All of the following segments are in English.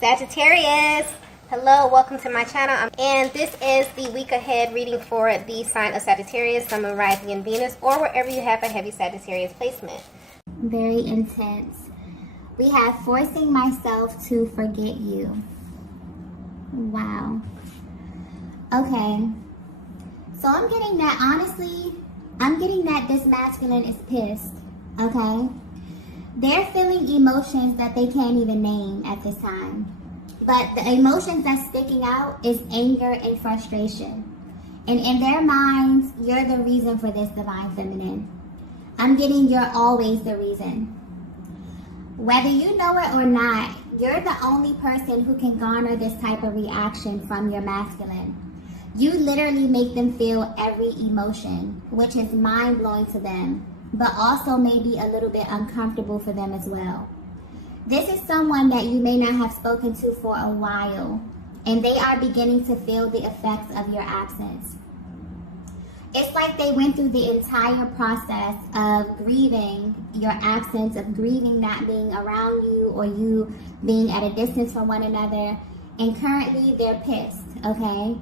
Sagittarius, hello, welcome to my channel, and this is the week ahead reading for the sign of Sagittarius, Sun, Moon, Rising, and Venus, or wherever you have a heavy Sagittarius placement. Very intense. We have forcing myself to forget you. Wow. Okay. So I'm getting that, honestly, I'm getting that this masculine is pissed. Okay? They're feeling emotions that they can't even name at this time. But the emotions that's sticking out is anger and frustration. And in their minds, you're the reason for this, Divine Feminine. I'm getting you're always the reason. Whether you know it or not, you're the only person who can garner this type of reaction from your masculine. You literally make them feel every emotion, which is mind-blowing to them, but also maybe a little bit uncomfortable for them as well. This is someone that you may not have spoken to for a while, and they are beginning to feel the effects of your absence. It's like they went through the entire process of grieving your absence, of grieving not being around you or you being at a distance from one another, and currently they're pissed, okay?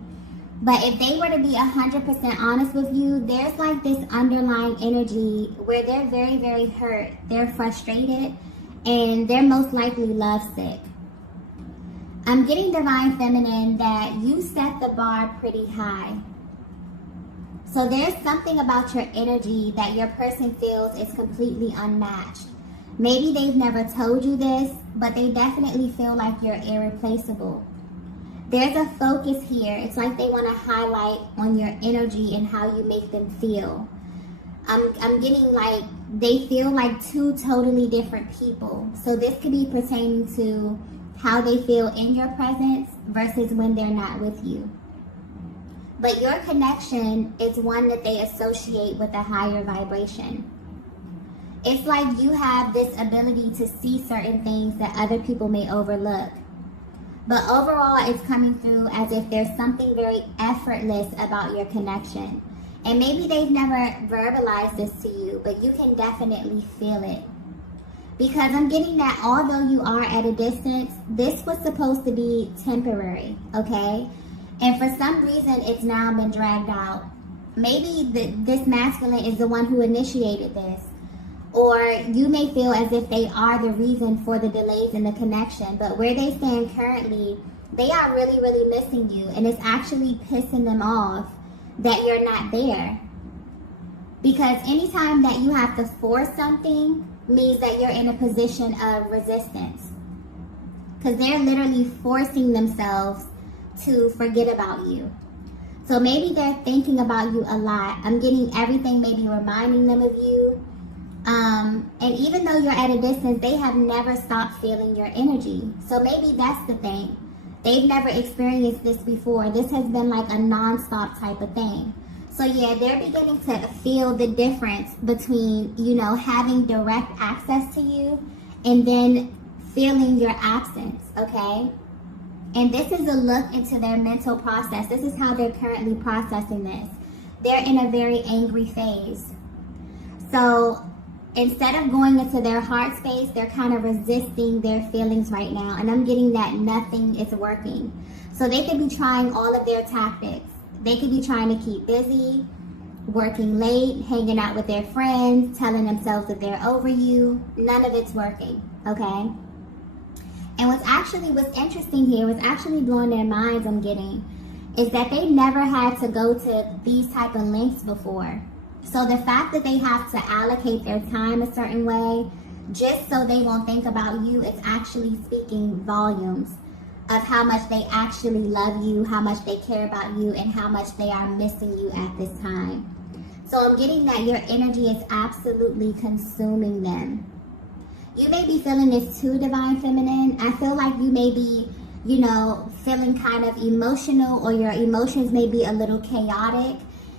But if they were to be 100% honest with you, there's like this underlying energy where they're very, very hurt. They're frustrated and they're most likely lovesick. I'm getting, Divine Feminine, that you set the bar pretty high. So there's something about your energy that your person feels is completely unmatched. Maybe they've never told you this, but they definitely feel like you're irreplaceable. There's a focus here. It's like they want to highlight on your energy and how you make them feel. I'm getting like they feel like two totally different people. So this could be pertaining to how they feel in your presence versus when they're not with you. But your connection is one that they associate with a higher vibration. It's like you have this ability to see certain things that other people may overlook. But overall, it's coming through as if there's something very effortless about your connection. And maybe they've never verbalized this to you, but you can definitely feel it. Because I'm getting that although you are at a distance, this was supposed to be temporary, okay? And for some reason, it's now been dragged out. Maybe this masculine is the one who initiated this. Or you may feel as if they are the reason for the delays in the connection. But where they stand currently, they are really, really missing you. And it's actually pissing them off that you're not there. Because anytime that you have to force something means that you're in a position of resistance. Because they're literally forcing themselves to forget about you. So maybe they're thinking about you a lot. I'm getting everything maybe reminding them of you. And even though you're at a distance, they have never stopped feeling your energy. So maybe that's the thing. They've never experienced this before. This has been like a non-stop type of thing. So yeah, they're beginning to feel the difference between, you know, having direct access to you and then feeling your absence, okay? And this is a look into their mental process. This is how they're currently processing this. They're in a very angry phase. So instead of going into their heart space, they're kind of resisting their feelings right now. And I'm getting that nothing is working. So they could be trying all of their tactics. They could be trying to keep busy, working late, hanging out with their friends, telling themselves that they're over you. None of it's working, okay? And what's interesting here, what's actually blowing their minds, I'm getting, is that they never had to go to these type of lengths before. So the fact that they have to allocate their time a certain way just so they won't think about you is actually speaking volumes of how much they actually love you, how much they care about you, and how much they are missing you at this time. So I'm getting that your energy is absolutely consuming them. You may be feeling this too, Divine Feminine. I feel like you may be, you know, feeling kind of emotional, or your emotions may be a little chaotic.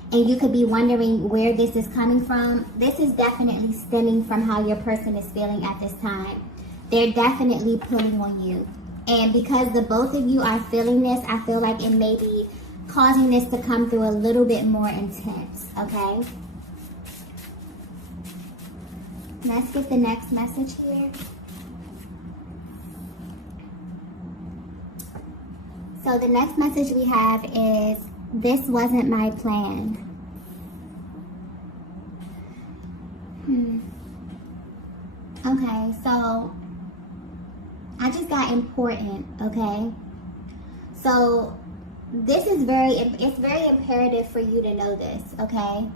And you could be wondering where this is coming from. This is definitely stemming from how your person is feeling at this time. They're definitely pulling on you. And because the both of you are feeling this, I feel like it may be causing this to come through a little bit more intense, okay? Let's get the next message here. So the next message we have is, this wasn't my plan. Okay, so I just got important, okay? So it's very imperative for you to know this, okay?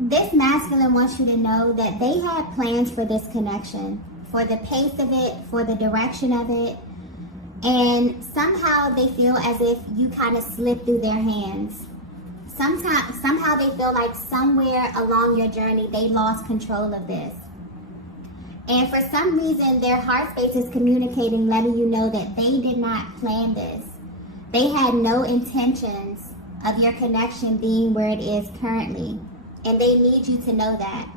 This masculine wants you to know that they had plans for this connection, for the pace of it, for the direction of it, and somehow they feel as if you kind of slipped through their hands. Somehow they feel like somewhere along your journey they lost control of this. And for some reason, their heart space is communicating, letting you know that they did not plan this. They had no intentions of your connection being where it is currently. And they need you to know that.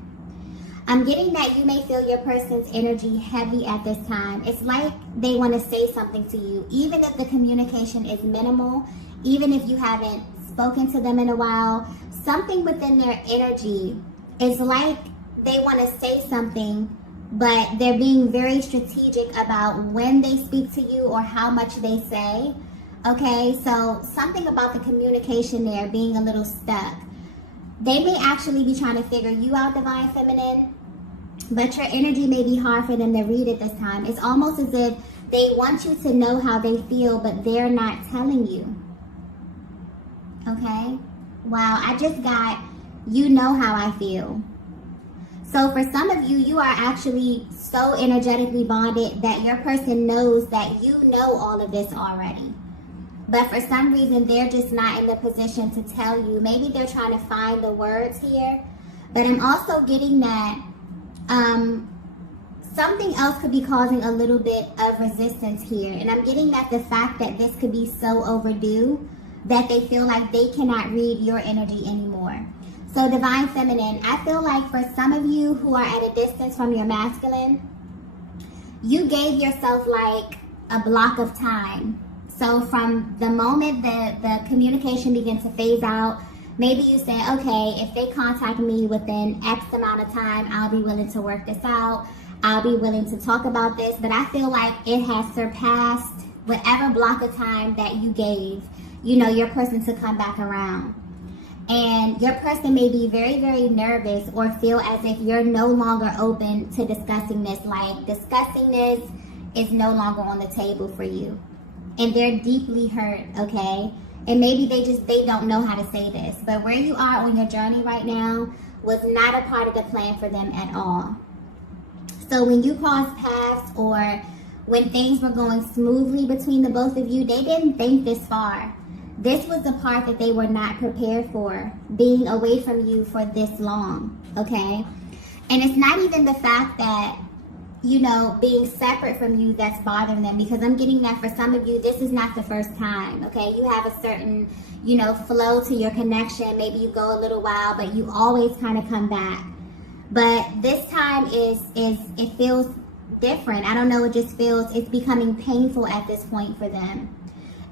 I'm getting that you may feel your person's energy heavy at this time. It's like they want to say something to you, even if the communication is minimal, even if you haven't spoken to them in a while. Something within their energy is like they want to say something, but they're being very strategic about when they speak to you or how much they say. Okay, so something about the communication there being a little stuck. They may actually be trying to figure you out, Divine Feminine, but your energy may be hard for them to read at this time. It's almost as if they want you to know how they feel, but they're not telling you. Okay? Wow, I just got, you know how I feel. So for some of you, you are actually so energetically bonded that your person knows that you know all of this already. But for some reason, they're just not in the position to tell you. Maybe they're trying to find the words here. But I'm also getting that something else could be causing a little bit of resistance here. And I'm getting that the fact that this could be so overdue that they feel like they cannot read your energy anymore. So Divine Feminine, I feel like for some of you who are at a distance from your masculine, you gave yourself like a block of time. So from the moment the communication begins to phase out, maybe you say, okay, if they contact me within X amount of time, I'll be willing to work this out. I'll be willing to talk about this. But I feel like it has surpassed whatever block of time that you gave, you know, your person to come back around. And your person may be very, very nervous or feel as if you're no longer open to discussing this. Like discussing this is no longer on the table for you. And they're deeply hurt, okay? And maybe they don't know how to say this. But where you are on your journey right now was not a part of the plan for them at all. So when you crossed paths or when things were going smoothly between the both of you, they didn't think this far. This was the part that they were not prepared for, being away from you for this long, okay? And it's not even the fact that, you know, being separate from you that's bothering them, because I'm getting that for some of you, this is not the first time, okay? You have a certain, you know, flow to your connection. Maybe you go a little while, but you always kind of come back. But this time it feels different. I don't know, it just feels, it's becoming painful at this point for them.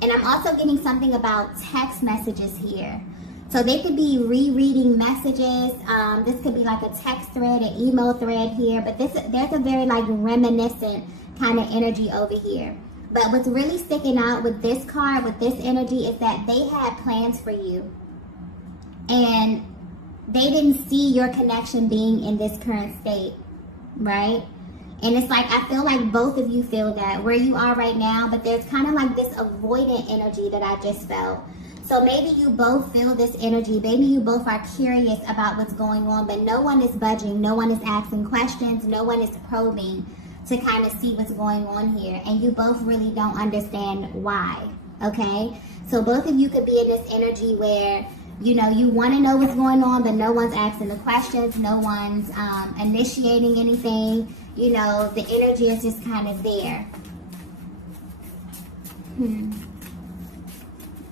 And I'm also getting something about text messages here. So they could be rereading messages. This could be like a text thread, an email thread here. But there's a very like reminiscent kind of energy over here. But what's really sticking out with this card, with this energy, is that they had plans for you. And they didn't see your connection being in this current state, right? And it's like, I feel like both of you feel that where you are right now, but there's kind of like this avoidant energy that I just felt. So maybe you both feel this energy. Maybe you both are curious about what's going on, but no one is budging. No one is asking questions. No one is probing to kind of see what's going on here. And you both really don't understand why, okay? So both of you could be in this energy where, you know, you want to know what's going on, but no one's asking the questions. No one's initiating anything. You know, the energy is just kind of there.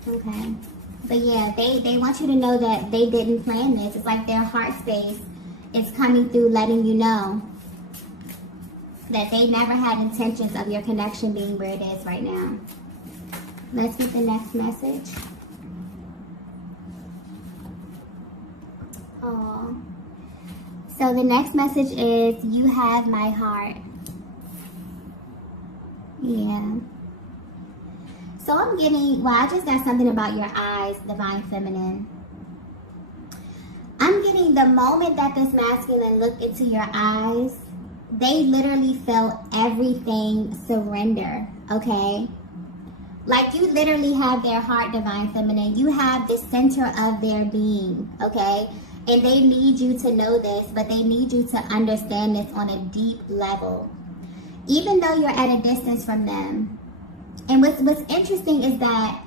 Okay. But yeah, they want you to know that they didn't plan this. It's like their heart space is coming through, letting you know that they never had intentions of your connection being where it is right now. Let's get the next message. Aww. So the next message is, you have my heart. Yeah. So I'm getting, well, I just got something about your eyes, Divine Feminine. I'm getting the moment that this masculine looked into your eyes, they literally felt everything surrender, okay? Like you literally have their heart, Divine Feminine. You have the center of their being, okay? And they need you to know this, but they need you to understand this on a deep level. Even though you're at a distance from them. And what's interesting is that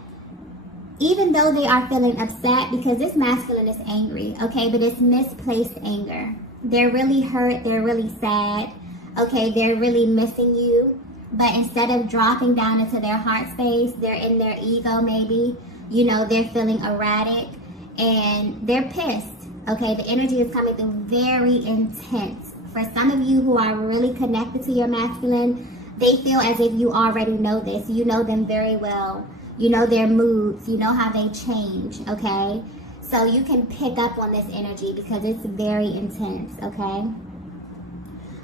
even though they are feeling upset, because this masculine is angry, okay, but it's misplaced anger. They're really hurt, they're really sad, okay, they're really missing you. But instead of dropping down into their heart space, they're in their ego maybe, you know, they're feeling erratic and they're pissed, okay? The energy is coming through very intense. For some of you who are really connected to your masculine, they feel as if you already know this. You know them very well. You know their moods. You know how they change, okay? So you can pick up on this energy because it's very intense, okay?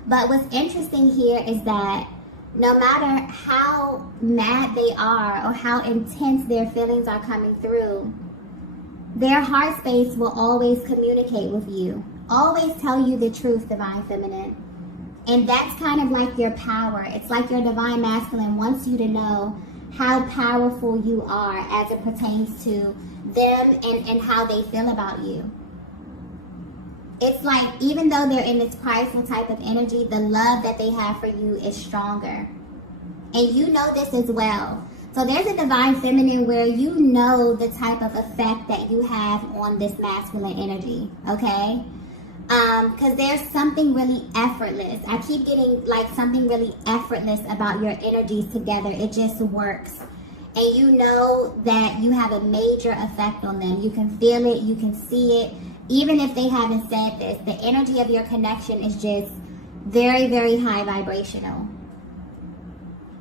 But what's interesting here is that no matter how mad they are or how intense their feelings are coming through, their heart space will always communicate with you. Always tell you the truth, Divine Feminine. And that's kind of like your power. It's like your Divine Masculine wants you to know how powerful you are as it pertains to them and how they feel about you. It's like even though they're in this prideful type of energy, the love that they have for you is stronger. And you know this as well. So there's a Divine Feminine where you know the type of effect that you have on this masculine energy, okay? Because there's something really effortless. I keep getting like something really effortless about your energies together. It just works. And you know that you have a major effect on them. You can feel it. You can see it. Even if they haven't said this, the energy of your connection is just very, very high vibrational.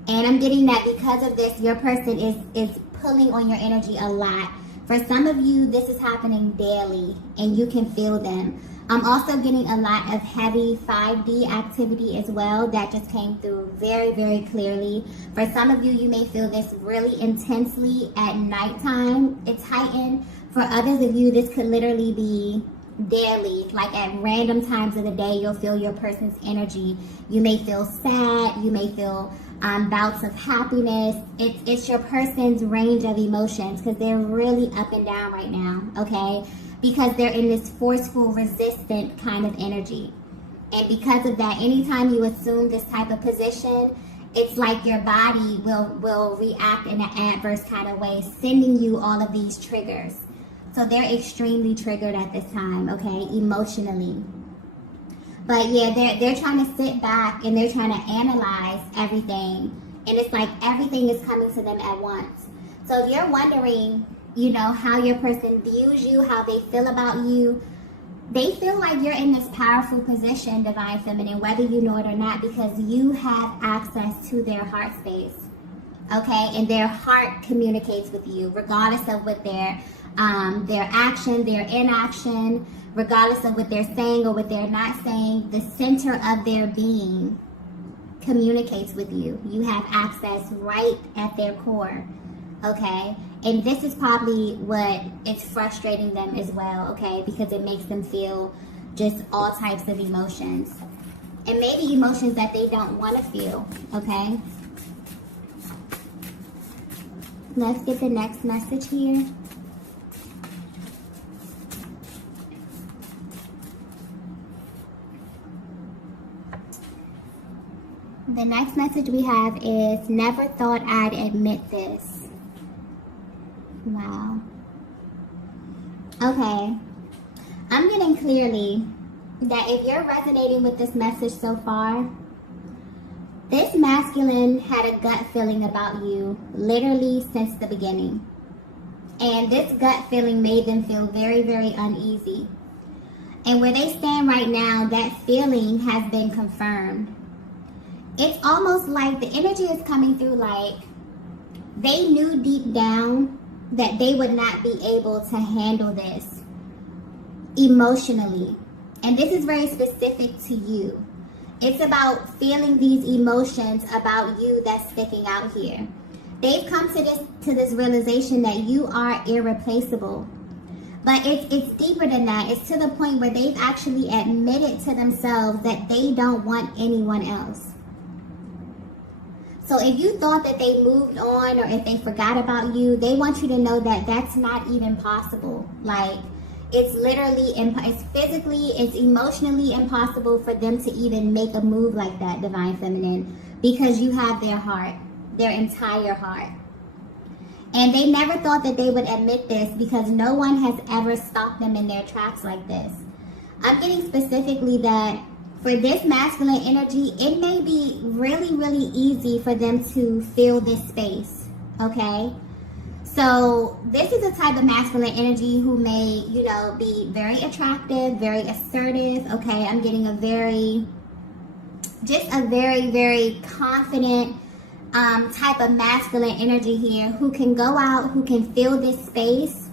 And I'm getting that because of this, your person is pulling on your energy a lot. For some of you, this is happening daily and you can feel them. I'm also getting a lot of heavy 5D activity as well. That just came through very, very clearly. For some of you, you may feel this really intensely at nighttime. It's heightened. For others of you, this could literally be daily. Like at random times of the day, you'll feel your person's energy. You may feel sad. You may feel bouts of happiness. It's your person's range of emotions because they're really up and down right now, okay? Because they're in this forceful, resistant kind of energy. And because of that, anytime you assume this type of position, it's like your body will react in an adverse kind of way, sending you all of these triggers. So they're extremely triggered at this time, okay, emotionally. But yeah, they're trying to sit back and they're trying to analyze everything. And it's like everything is coming to them at once. So if you're wondering, you know, how your person views you, how they feel about you, they feel like you're in this powerful position, Divine Feminine, whether you know it or not, because you have access to their heart space, okay? And their heart communicates with you, regardless of what their action, their inaction, regardless of what they're saying or what they're not saying, the center of their being communicates with you. You have access right at their core, okay? And this is probably what is frustrating them as well, okay? Because it makes them feel just all types of emotions. And maybe emotions that they don't want to feel, okay? Let's get the next message here. The next message we have is, never thought I'd admit this. Wow. Okay. I'm getting clearly that if you're resonating with this message so far, this masculine had a gut feeling about you literally since the beginning. And this gut feeling made them feel very, very uneasy. And where they stand right now, that feeling has been confirmed. It's almost like the energy is coming through like they knew deep down that they would not be able to handle this emotionally. And this is very specific to you. It's about feeling these emotions about you that's sticking out here. they've come to this realization that you are irreplaceable. But it's deeper than that. It's to the point where they've actually admitted to themselves that they don't want anyone else. So if you thought that they moved on or if they forgot about you, they want you to know that that's not even possible. Like, it's literally, it's physically, it's emotionally impossible for them to even make a move like that, Divine Feminine, because you have their heart, their entire heart. And they never thought that they would admit this because no one has ever stopped them in their tracks like this. I'm getting specifically that for this masculine energy, it may be really, really easy for them to fill this space, okay? So this is a type of masculine energy who may, you know, be very attractive, very assertive, okay? I'm getting a very, very confident type of masculine energy here who can go out, who can fill this space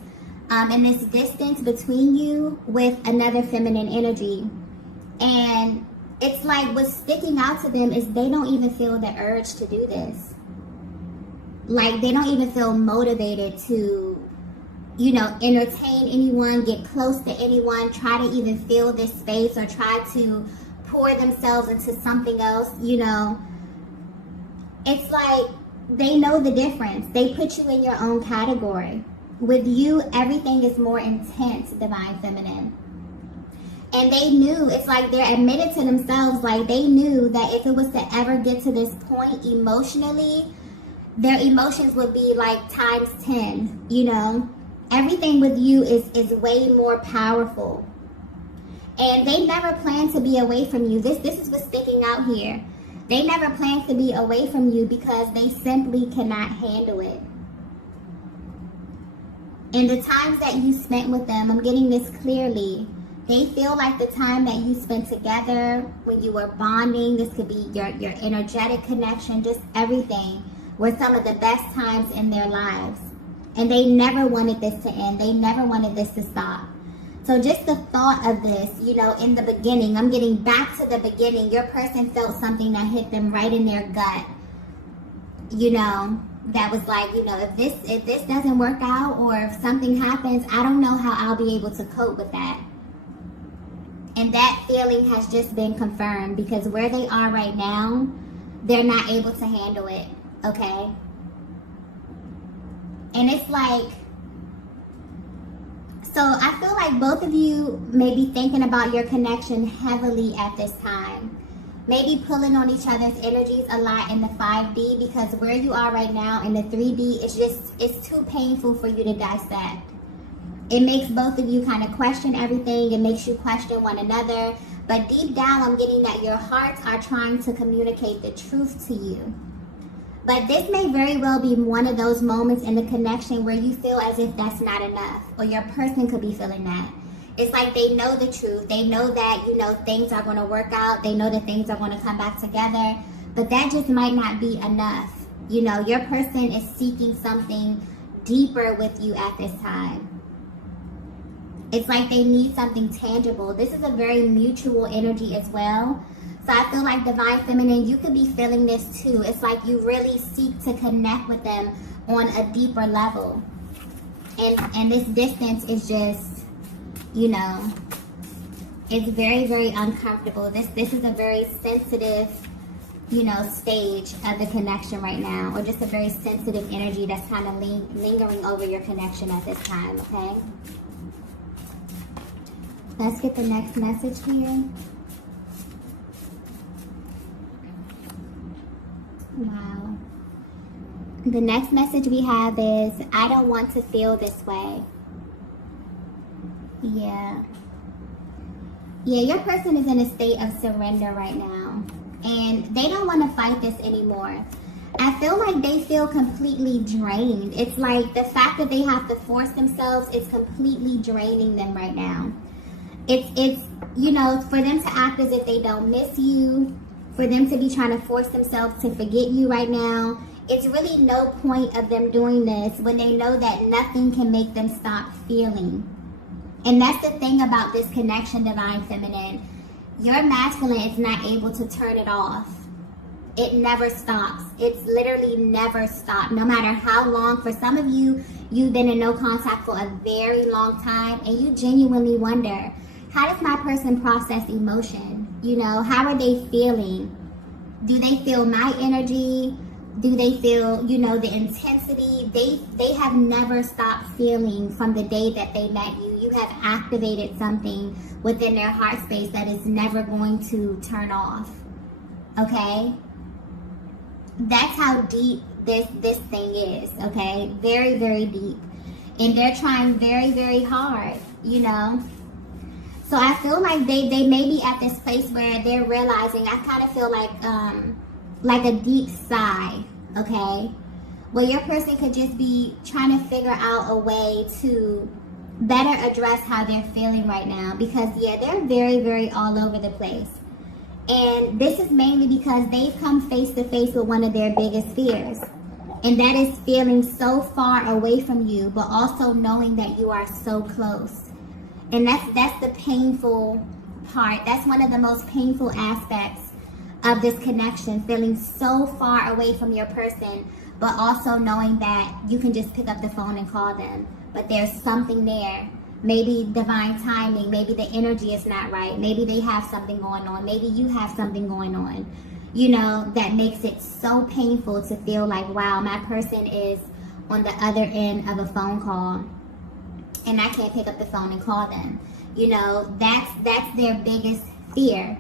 and this distance between you with another feminine energy. And it's like what's sticking out to them is they don't even feel the urge to do this. Like, they don't even feel motivated to, you know, entertain anyone, get close to anyone, try to even fill this space or try to pour themselves into something else, you know. It's like they know the difference. They put you in your own category. With you, everything is more intense, Divine Feminine. And they knew, it's like they're admitted to themselves, like they knew that if it was to ever get to this point emotionally, their emotions would be like times 10, you know. Everything with you is way more powerful. And they never planned to be away from you. This is what's sticking out here. They never planned to be away from you because they simply cannot handle it. And the times that you spent with them, I'm getting this clearly. They feel like the time that you spent together, when you were bonding, this could be your energetic connection, just everything, were some of the best times in their lives. And they never wanted this to end. They never wanted this to stop. So just the thought of this, you know, in the beginning, I'm getting back to the beginning. Your person felt something that hit them right in their gut. You know, that was like, you know, if this doesn't work out or if something happens, I don't know how I'll be able to cope with that. And that feeling has just been confirmed because where they are right now, they're not able to handle it, okay? And it's like, so I feel like both of you may be thinking about your connection heavily at this time. Maybe pulling on each other's energies a lot in the 5D because where you are right now in the 3D, it's too painful for you to dissect. It makes both of you kind of question everything. It makes you question one another. But deep down, I'm getting that your hearts are trying to communicate the truth to you. But this may very well be one of those moments in the connection where you feel as if that's not enough. Or your person could be feeling that. It's like they know the truth. They know that, you know, things are going to work out. They know that things are going to come back together. But that just might not be enough. You know, your person is seeking something deeper with you at this time. It's like they need something tangible. This is a very mutual energy as well. So I feel like Divine Feminine, you could be feeling this too. It's like you really seek to connect with them on a deeper level. And this distance is just, you know, it's very, very uncomfortable. This is a very sensitive, you know, stage of the connection right now. Or just a very sensitive energy that's kind of lingering over your connection at this time, okay? Let's get the next message here. Wow. The next message we have is, I don't want to feel this way. Yeah. Yeah, your person is in a state of surrender right now. And they don't want to fight this anymore. I feel like they feel completely drained. It's like the fact that they have to force themselves is completely draining them right now. It's you know, for them to act as if they don't miss you, for them to be trying to force themselves to forget you right now, it's really no point of them doing this when they know that nothing can make them stop feeling. And that's the thing about this connection, Divine Feminine. Your masculine is not able to turn it off. It never stops. It's literally never stopped. No matter how long. For some of you, you've been in no contact for a very long time, and you genuinely wonder, how does my person process emotion? You know, how are they feeling? Do they feel my energy? Do they feel, you know, the intensity? They have never stopped feeling from the day that they met you. You have activated something within their heart space that is never going to turn off. Okay? That's how deep this thing is, okay? Very, very deep. And they're trying very, very hard, you know? So I feel like they may be at this place where they're realizing, I kind of feel like a deep sigh, okay? Where your person could just be trying to figure out a way to better address how they're feeling right now. Because, yeah, they're very, very all over the place. And this is mainly because they've come face to face with one of their biggest fears. And that is feeling so far away from you, but also knowing that you are so close. And that's the painful part. That's one of the most painful aspects of this connection, feeling so far away from your person, but also knowing that you can just pick up the phone and call them. But there's something there. Maybe divine timing, maybe the energy is not right, maybe they have something going on, maybe you have something going on, you know, that makes it so painful to feel like, wow, my person is on the other end of a phone call and I can't pick up the phone and call them. You know, that's their biggest fear.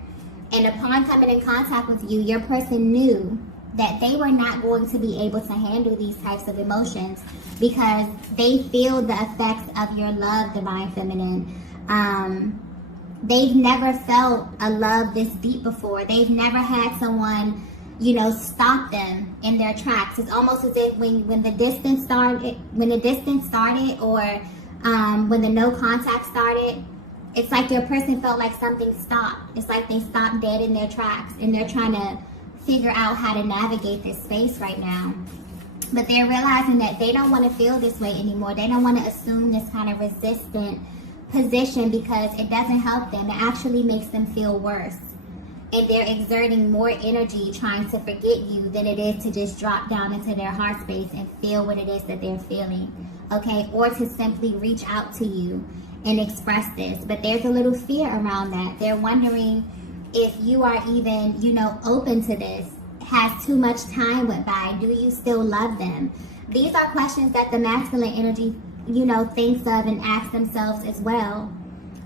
And upon coming in contact with you, your person knew that they were not going to be able to handle these types of emotions because they feel the effects of your love, Divine Feminine. They've never felt a love this deep before. They've never had someone, you know, stop them in their tracks. It's almost as if when the distance started, or when the no contact started, it's like your person felt like something stopped. It's like they stopped dead in their tracks and they're trying to figure out how to navigate this space right now. But they're realizing that they don't want to feel this way anymore. They don't want to assume this kind of resistant position because it doesn't help them. It actually makes them feel worse. And they're exerting more energy trying to forget you than it is to just drop down into their heart space and feel what it is that they're feeling. Okay? Or to simply reach out to you and express this. But there's a little fear around that. They're wondering if you are even, you know, open to this. Has too much time went by? Do you still love them? These are questions that the masculine energy, you know, thinks of and asks themselves as well.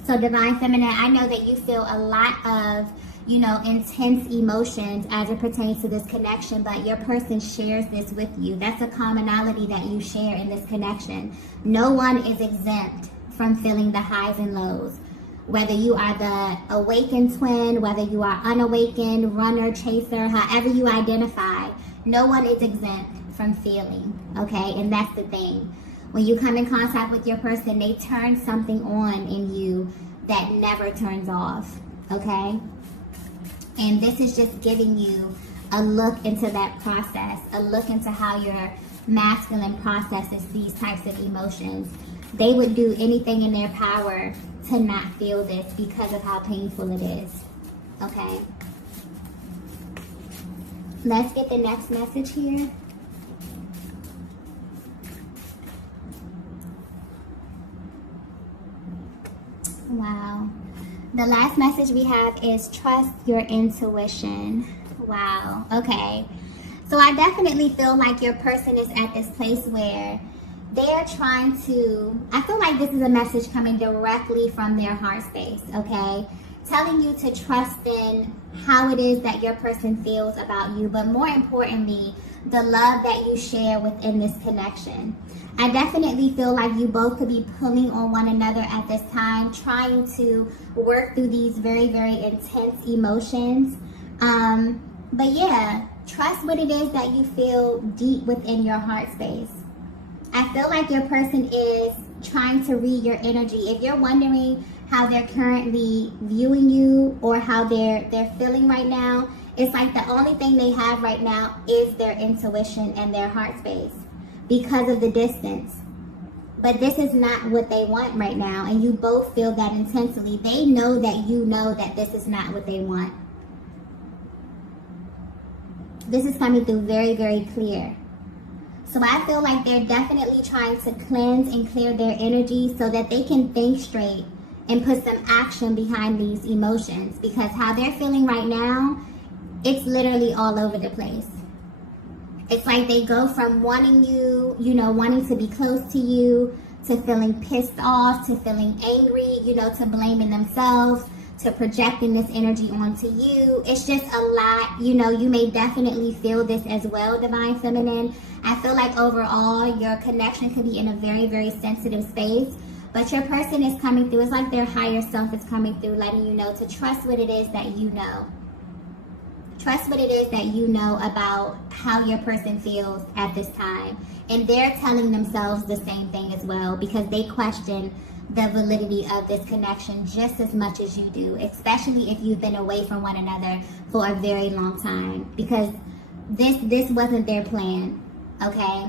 So Divine Feminine, I know that you feel a lot of, you know, intense emotions as it pertains to this connection, but your person shares this with you. That's a commonality that you share in this connection. No one is exempt from feeling the highs and lows. Whether you are the awakened twin, whether you are unawakened, runner, chaser, however you identify, no one is exempt from feeling, okay? And that's the thing. When you come in contact with your person, they turn something on in you that never turns off, okay? And this is just giving you a look into that process, a look into how your masculine processes these types of emotions. They would do anything in their power to not feel this because of how painful it is. Okay? Let's get the next message here. Wow. The last message we have is trust your intuition. Wow. Okay. So I definitely feel like your person is at this place where they're trying to, I feel like this is a message coming directly from their heart space, okay? Telling you to trust in how it is that your person feels about you, but more importantly, the love that you share within this connection. I definitely feel like you both could be pulling on one another at this time, trying to work through these very, very intense emotions. But yeah, trust what it is that you feel deep within your heart space. I feel like your person is trying to read your energy. If you're wondering how they're currently viewing you or how they're feeling right now, it's like the only thing they have right now is their intuition and their heart space because of the distance. But this is not what they want right now, and you both feel that intensely. They know that you know that this is not what they want. This is coming through very, very clear. So I feel like they're definitely trying to cleanse and clear their energy so that they can think straight and put some action behind these emotions, because how they're feeling right now, it's literally all over the place. It's like they go from wanting you, wanting to be close to you, to feeling pissed off, to feeling angry, to blaming themselves, to projecting this energy onto you. It's just a lot. You may definitely feel this as well, Divine Feminine. I feel like overall your connection could be in a very, very sensitive space, but your person is coming through. It's like their higher self is coming through, letting you know to trust what it is that you know. Trust what it is that you know about how your person feels at this time. And they're telling themselves the same thing as well, because they question the validity of this connection just as much as you do, especially if you've been away from one another for a very long time, because this wasn't their plan, okay?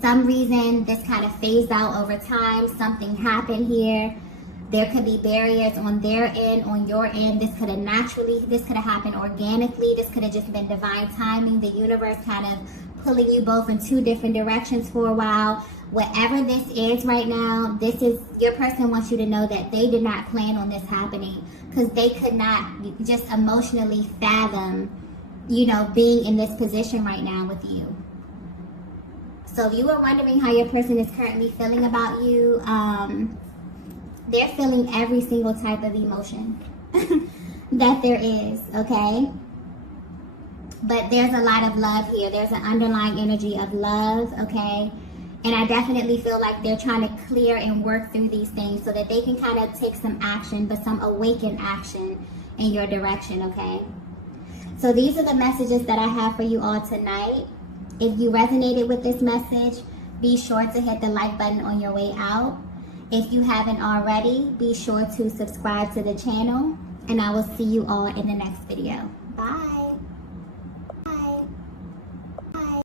Some reason this kind of phased out over time. Something happened here. There could be barriers on their end, on your end. This could have happened organically. This could have just been divine timing. The universe kind of pulling you both in two different directions for a while. Whatever this is right now, your person wants you to know that they did not plan on this happening, because they could not just emotionally fathom, being in this position right now with you. So if you were wondering how your person is currently feeling about you, they're feeling every single type of emotion that there is, okay? But there's a lot of love here. There's an underlying energy of love, okay? And I definitely feel like they're trying to clear and work through these things so that they can kind of take some action, but some awakened action in your direction, okay? So these are the messages that I have for you all tonight. If you resonated with this message, be sure to hit the like button on your way out. If you haven't already, be sure to subscribe to the channel, and I will see you all in the next video. Bye.